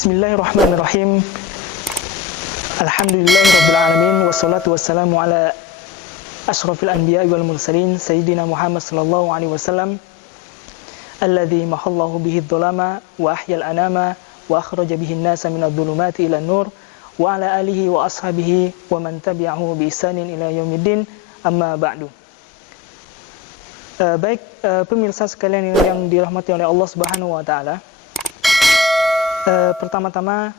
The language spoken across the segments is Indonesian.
Bismillahirrahmanirrahim. Alhamdulillahirrabbilalamin. Wassalatu wassalamu ala ashrafil anbiya wal mursalin Sayyidina Muhammad sallallahu alaihi wasallam alladhi mahallahu bihi dhulama wa ahyal anama wa akhraja bihi an-nasa minadh dhulumati ila nur wa ala alihi wa ashabihi wa man tabi'ahu bi ihsanin ila yaumiddin, amma ba'du. Baik pemirsa sekalian yang dirahmati oleh Allah Subhanahu wa taala. Pertama-tama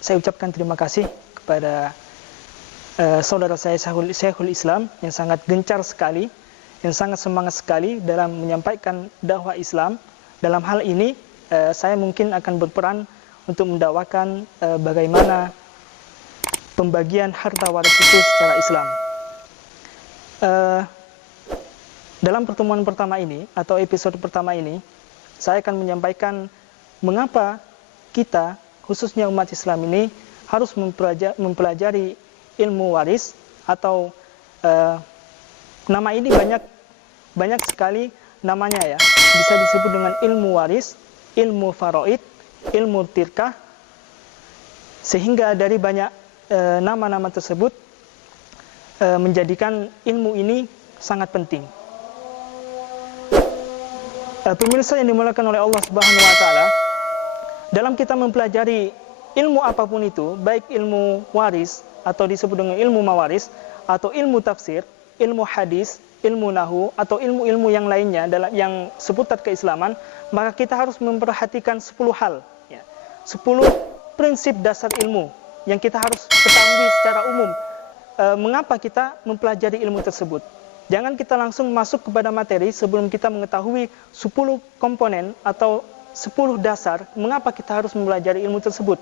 saya ucapkan terima kasih kepada saudara saya Syekhul Islam yang sangat gencar sekali, yang sangat semangat sekali dalam menyampaikan dakwah Islam. Dalam hal ini saya mungkin akan berperan untuk mendakwakan bagaimana pembagian harta waris itu secara Islam. Dalam pertemuan pertama ini atau episode pertama ini, saya akan menyampaikan mengapa kita, khususnya umat Islam ini, harus mempelajari ilmu waris atau nama ini banyak sekali namanya ya. Bisa disebut dengan ilmu waris, ilmu faraid, ilmu tirkah, sehingga dari banyak nama-nama tersebut menjadikan ilmu ini sangat penting. Pemirsa yang dimuliakan oleh Allah Subhanahu wa taala, dalam kita mempelajari ilmu apapun itu, baik ilmu waris atau disebut dengan ilmu mawaris, atau ilmu tafsir, ilmu hadis, ilmu nahu, atau ilmu-ilmu yang lainnya yang seputar keislaman, maka kita harus memperhatikan 10 hal, ya. 10 prinsip dasar ilmu yang kita harus ketahui secara umum. Mengapa kita mempelajari ilmu tersebut? Jangan kita langsung masuk kepada materi sebelum kita mengetahui 10 komponen atau 10 dasar mengapa kita harus mempelajari ilmu tersebut.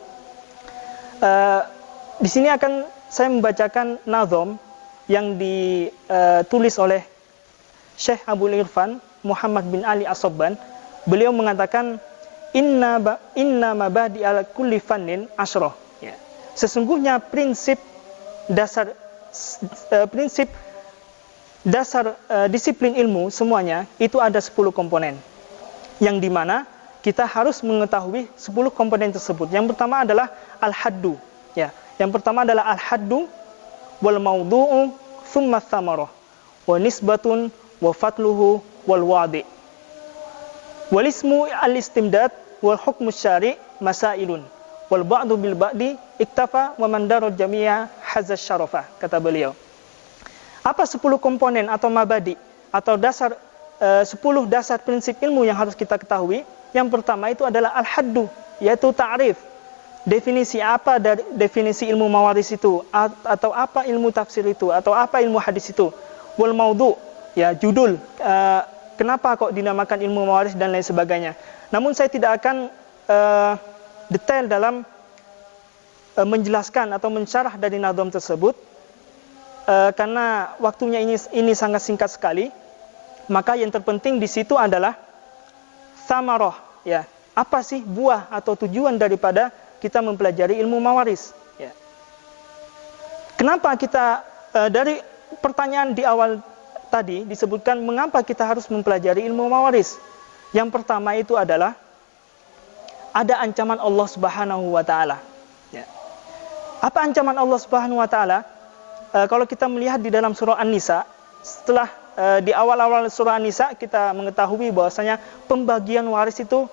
Di sini akan saya membacakan nazom yang ditulis oleh Syekh Abul Irfan Muhammad bin Ali As-Sabban. Beliau mengatakan inna mabadi ala kulli fannin asyrah. Ya. Sesungguhnya prinsip dasar disiplin ilmu semuanya itu ada 10 komponen, yang dimana kita harus mengetahui 10 komponen tersebut. Yang pertama adalah al-haddu, ya. Yang pertama adalah al-haddu wal mawdu'u thumma tsamarah wa nisbatun wa fatluhu wal wadi'. Wal ismu al-istimdad wal hukmu syari' masailun wal ba'du bil ba'di iktafa wa man daraj jami'a hazza syarafa, kata beliau. Apa 10 komponen atau mabadi atau dasar 10 dasar prinsip ilmu yang harus kita ketahui? Yang pertama itu adalah al-haddu, yaitu ta'rif. Definisi apa dari definisi ilmu mawaris itu, atau apa ilmu tafsir itu, atau apa ilmu hadis itu. Wal maudhu, ya, judul. Kenapa kok dinamakan ilmu mawaris dan lain sebagainya. Namun saya tidak akan detail dalam menjelaskan atau mensyarah dari nazam tersebut, karena waktunya ini sangat singkat sekali. Maka yang terpenting di situ adalah samarah, ya. Apa sih buah atau tujuan daripada kita mempelajari ilmu mawaris, ya. Kenapa kita dari pertanyaan di awal tadi disebutkan mengapa kita harus mempelajari ilmu mawaris? Yang pertama itu adalah ada ancaman Allah Subhanahu wa taala, ya. Apa ancaman Allah Subhanahu wa taala? Kalau kita melihat di dalam surah An-Nisa, setelah di awal-awal surah An-Nisa kita mengetahui bahwasanya pembagian waris itu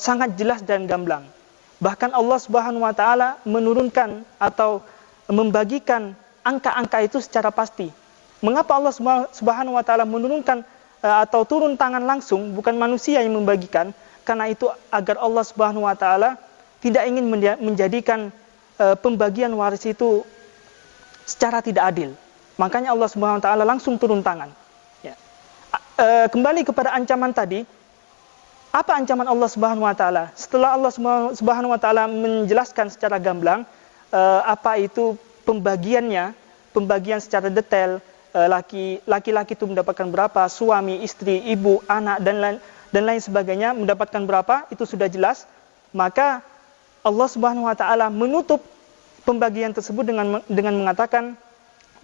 sangat jelas dan gamblang. Bahkan Allah Subhanahu wa taala menurunkan atau membagikan angka-angka itu secara pasti. Mengapa Allah Subhanahu wa taala menurunkan atau turun tangan langsung, bukan manusia yang membagikan? Karena itu agar Allah Subhanahu wa taala tidak ingin menjadikan pembagian waris itu secara tidak adil. Makanya Allah Subhanahu wa taala langsung turun tangan. Kembali kepada ancaman tadi, apa ancaman Allah Subhanahu wa taala? Setelah Allah Subhanahu wa taala menjelaskan secara gamblang apa itu pembagian secara detail, laki-laki itu mendapatkan berapa, suami, istri, ibu, anak dan lain sebagainya mendapatkan berapa, itu sudah jelas. Maka Allah Subhanahu wa taala menutup pembagian tersebut dengan mengatakan,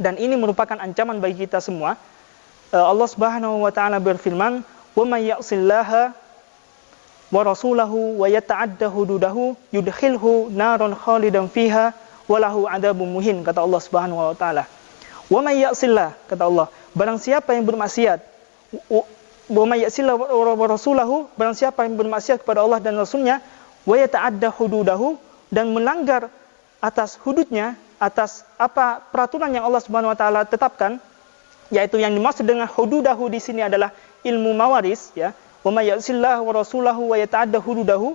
dan ini merupakan ancaman bagi kita semua. Allah Subhanahu wa taala berfirman, "Wa may ya'sillaha wa rasulahu wa yata'adda hududahu yudkhilhu naran khalidan fiha wa lahu 'adzabun muhin, kata Allah Subhanahu wa taala. Wa may ya'sillah, kata Allah, barang siapa yang bermaksiat, wa may ya'sillah wa rasulahu, barang siapa yang bermaksiat kepada Allah dan Rasulnya, wa yata'adda hududahu, dan melanggar atas hududnya, atas apa peraturan yang Allah Subhanahu wa taala tetapkan, yaitu yang dimaksud dengan hududahu di sini adalah ilmu mawaris, ya. Wa may ya'sillah wa rasulahu wa yata'adda hududahu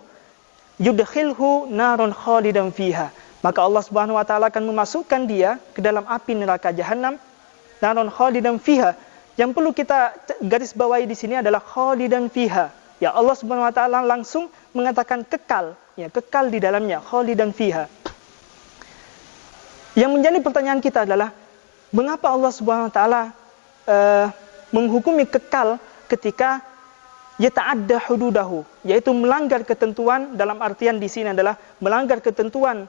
yudkhilhu naran khalidan fiha. Maka Allah Subhanahu wa taala akan memasukkan dia ke dalam api neraka jahanam, naran khalidan fiha. Yang perlu kita garis bawahi di sini adalah khalidan fiha. Ya, Allah Subhanahu wa taala langsung mengatakan kekal, ya, kekal di dalamnya, khalidan fiha. Yang menjadi pertanyaan kita adalah mengapa Allah Subhanahu wa taala menghukumi kekal ketika yata'adda hududahu, yaitu melanggar ketentuan, dalam artian di sini adalah melanggar ketentuan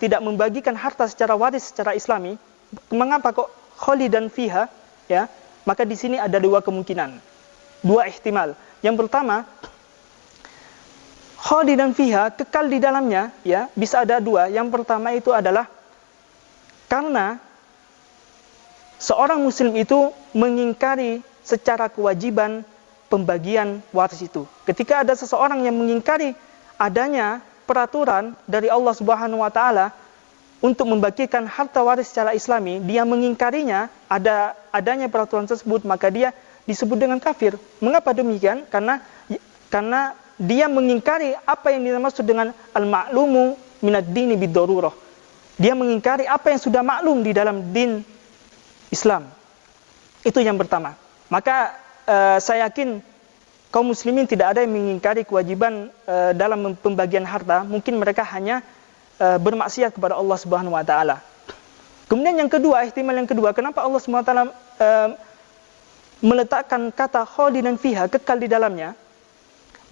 tidak membagikan harta secara waris secara Islami. Mengapa kok khalidan fiha, ya? Maka di sini ada dua kemungkinan, dua ihtimal. Yang pertama, khalidan fiha, kekal di dalamnya, ya, bisa ada dua. Yang pertama itu adalah karena seorang muslim itu mengingkari secara kewajiban pembagian waris itu. Ketika ada seseorang yang mengingkari adanya peraturan dari Allah Subhanahu wa taala untuk membagikan harta waris secara Islami, dia mengingkarinya, adanya peraturan tersebut, maka dia disebut dengan kafir. Mengapa demikian? Karena dia mengingkari apa yang dimaksud dengan al-ma'lumu minad dini bid-darurah. Dia mengingkari apa yang sudah maklum di dalam din Islam. Itu yang pertama. Maka saya yakin kaum muslimin tidak ada yang mengingkari kewajiban dalam pembagian harta. Mungkin mereka hanya bermaksiat kepada Allah Subhanahu wa taala. Kemudian yang kedua, ihtimal yang kedua, kenapa Allah Subhanahu wa taala meletakkan kata khalidan fiha, kekal di dalamnya?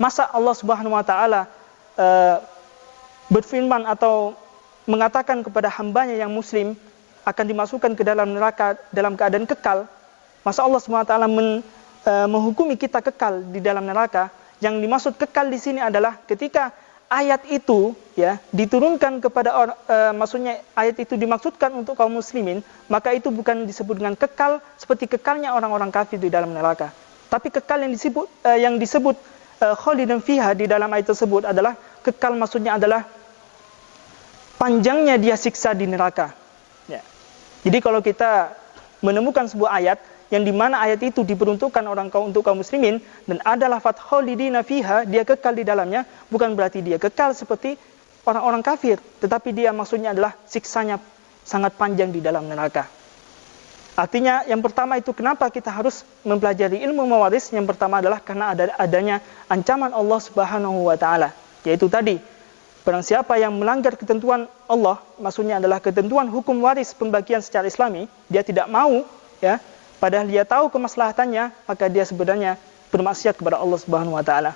Masa Allah Subhanahu wa taala berfirman atau mengatakan kepada hambanya yang muslim akan dimasukkan ke dalam neraka dalam keadaan kekal? Masa Allah SWT menghukumi kita kekal di dalam neraka? Yang dimaksud kekal di sini adalah ketika ayat itu, ya, diturunkan kepada maksudnya ayat itu dimaksudkan untuk kaum muslimin, maka itu bukan disebut dengan kekal seperti kekalnya orang-orang kafir di dalam neraka. Tapi kekal yang disebut khalidan fiha di dalam ayat tersebut adalah kekal, maksudnya adalah panjangnya dia siksa di neraka. Ya. Jadi kalau kita menemukan sebuah ayat yang dimana ayat itu diperuntukkan untuk kaum muslimin dan ada lafaz khalidina fiha, dia kekal di dalamnya, bukan berarti dia kekal seperti orang-orang kafir, tetapi dia maksudnya adalah siksanya sangat panjang di dalam neraka. Artinya yang pertama itu kenapa kita harus mempelajari ilmu mawaris? Yang pertama adalah karena adanya ancaman Allah Subhanahu wa taala, yaitu tadi barang siapa yang melanggar ketentuan Allah, maksudnya adalah ketentuan hukum waris pembagian secara Islami, dia tidak mau, ya, padahal dia tahu kemaslahatannya, maka dia sebenarnya bermaksiat kepada Allah Subhanahu wa taala.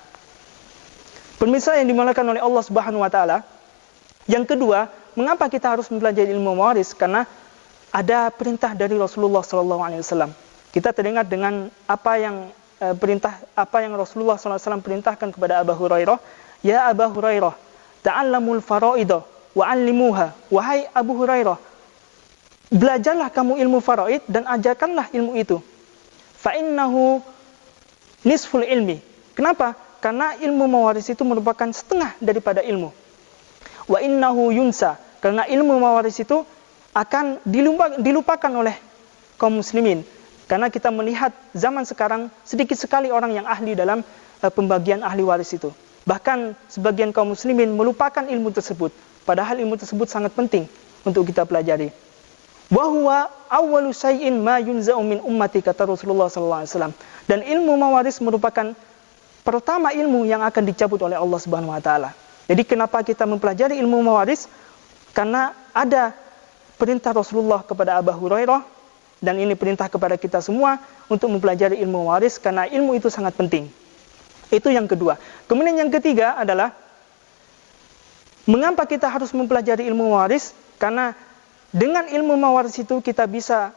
Pemirsa yang dimuliakan oleh Allah Subhanahu wa taala, yang kedua, mengapa kita harus mempelajari ilmu mawaris? Karena ada perintah dari Rasulullah sallallahu alaihi wasallam. Kita teringat dengan apa yang Rasulullah sallallahu alaihi wasallam perintahkan kepada Abu Hurairah, "Ya Abu Hurairah, ta'allamul faraidah wa 'allimuha." Wahai Abu Hurairah, belajarlah kamu ilmu faraid dan ajarkanlah ilmu itu. Fa innahu nisful ilmi. Kenapa? Karena ilmu mawaris itu merupakan setengah daripada ilmu. Wa innahu yunsa. Karena ilmu mawaris itu akan dilupakan oleh kaum muslimin. Karena kita melihat zaman sekarang sedikit sekali orang yang ahli dalam pembagian ahli waris itu. Bahkan sebagian kaum muslimin melupakan ilmu tersebut. Padahal ilmu tersebut sangat penting untuk kita pelajari. Wa huwa awwalu syai'in ma yunza'u min ummati, kata Rasulullah sallallahu alaihi wasallam. Dan ilmu mawaris merupakan pertama ilmu yang akan dicabut oleh Allah Subhanahu wa taala. Jadi kenapa kita mempelajari ilmu mawaris? Karena ada perintah Rasulullah kepada Abu Hurairah, dan ini perintah kepada kita semua untuk mempelajari ilmu mawaris karena ilmu itu sangat penting. Itu yang kedua. Kemudian yang ketiga adalah mengapa kita harus mempelajari ilmu mawaris? Karena dengan ilmu mawaris itu kita bisa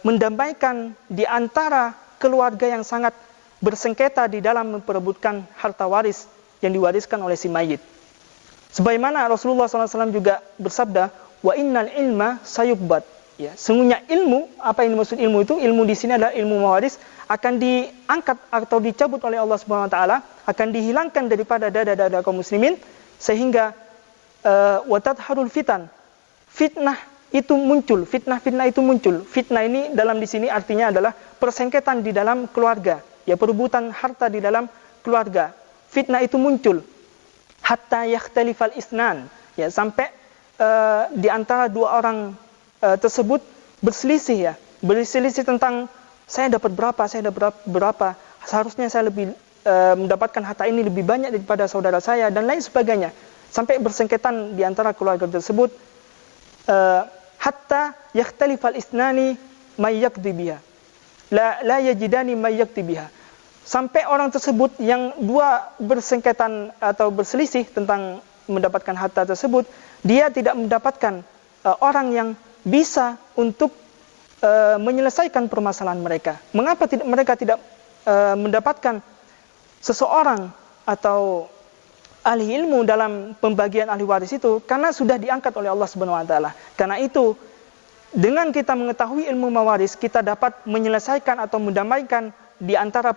mendamaikan di antara keluarga yang sangat bersengketa di dalam memperebutkan harta waris yang diwariskan oleh si mayit. Sebagaimana Rasulullah SAW juga bersabda, wa innal ilma sayubbat. Ya, sungguhnya ilmu, apa yang dimaksud ilmu itu? Ilmu di sini adalah ilmu mawaris, akan diangkat atau dicabut oleh Allah Subhanahu wa taala, akan dihilangkan daripada dada-dada kaum muslimin, sehingga watadharul fitan. Fitnah itu muncul, fitnah itu muncul. Fitnah ini dalam di sini artinya adalah persengketan di dalam keluarga, ya, perebutan harta di dalam keluarga. Fitnah itu muncul hatta yakhtalifal isnan, ya, sampai di antara dua orang tersebut berselisih, ya, berselisih tentang saya dapat berapa, saya dapat berapa, seharusnya saya lebih mendapatkan harta ini lebih banyak daripada saudara saya, dan lain sebagainya, sampai bersengketan di antara keluarga tersebut. Hatta yakhtalifal isnani may yaqdi biha la yajidani may yaqdi biha, sampai orang tersebut yang dua bersengketan atau berselisih tentang mendapatkan harta tersebut, dia tidak mendapatkan orang yang bisa untuk menyelesaikan permasalahan mereka. Mengapa mereka tidak mendapatkan seseorang atau ahli ilmu dalam pembagian ahli waris itu? Karena sudah diangkat oleh Allah Subhanahu wa taala. Karena itu, dengan kita mengetahui ilmu mawaris, kita dapat menyelesaikan atau mendamaikan di antara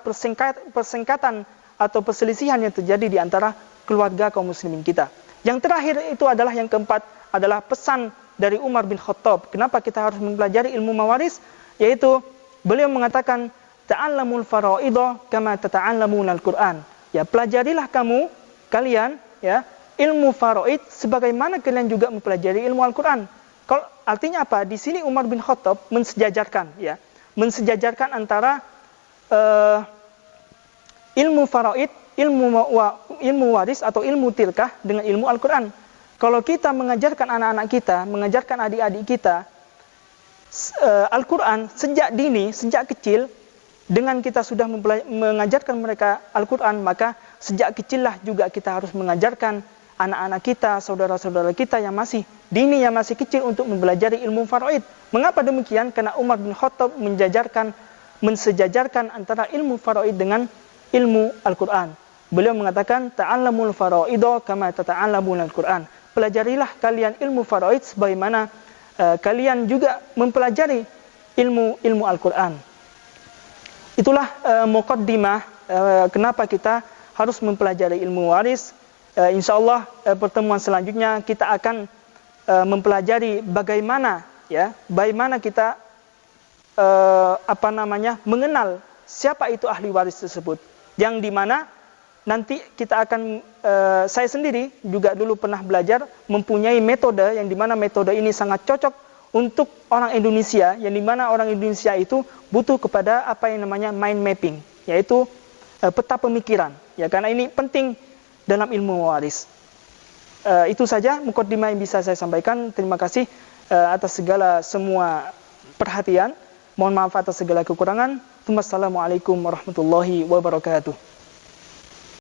persengkatan atau perselisihan yang terjadi di antara keluarga kaum muslimin kita. Yang terakhir itu adalah, yang keempat, adalah pesan dari Umar bin Khattab. Kenapa kita harus mempelajari ilmu mawaris? Yaitu beliau mengatakan, ta'allamul fara'idha kama tata'allamunal Qur'an. Ya, pelajarilah kalian, ya, ilmu faraid sebagaimana kalian juga mempelajari ilmu Al-Qur'an. Kalau artinya apa? Di sini Umar bin Khattab mensejajarkan, ya, mensejajarkan antara ilmu faraid, ilmu waris atau ilmu tirkah dengan ilmu Al-Quran. Kalau kita mengajarkan anak-anak kita, mengajarkan adik-adik kita Al-Quran sejak dini, sejak kecil, dengan kita sudah mengajarkan mereka Al-Quran, maka sejak kecillah juga kita harus mengajarkan anak-anak kita, saudara-saudara kita yang masih dini, yang masih kecil, untuk mempelajari ilmu faraid. Mengapa demikian? Karena Umar bin Khattab mensejajarkan antara ilmu faraid dengan ilmu Al-Quran. Beliau mengatakan, ta'allamul fara'idha kama tata'allamun Al-Quran. Pelajarilah kalian ilmu faraid sebagaimana kalian juga mempelajari ilmu Al-Quran. Itulah muqaddimah kenapa kita harus mempelajari ilmu waris. Insyaallah pertemuan selanjutnya kita akan mempelajari bagaimana kita mengenal siapa itu ahli waris tersebut, yang dimana nanti kita akan saya sendiri juga dulu pernah belajar mempunyai metode yang dimana metode ini sangat cocok untuk orang Indonesia, yang dimana orang Indonesia itu butuh kepada apa yang namanya mind mapping, yaitu peta pemikiran, ya, karena ini penting dalam ilmu waris. Itu saja mukaddimah yang bisa saya sampaikan. Terima kasih atas semua perhatian. Mohon maaf atas segala kekurangan. Wassalamualaikum warahmatullahi wabarakatuh.